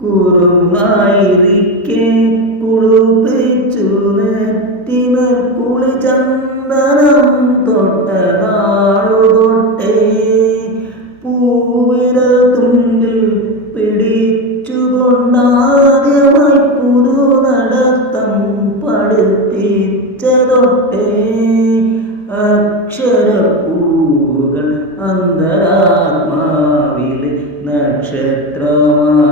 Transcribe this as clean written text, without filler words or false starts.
കുറുനായിരിക്കെ കുളിപ്പിച്ചു നെറ്റിമേൽ കുളിചന്ദനം തൊട്ട നാളു തൊട്ടേ പൂവിരൽ തുമ്പിൽ പിടിച്ചുകൊണ്ടാദ്യമായി പുതു നടത്തം പഠിപ്പിച്ച തൊട്ടേ അക്ഷരപ്പൂവുകൾ അന്തരാത്മാവിൽ നക്ഷത്രമാക്കി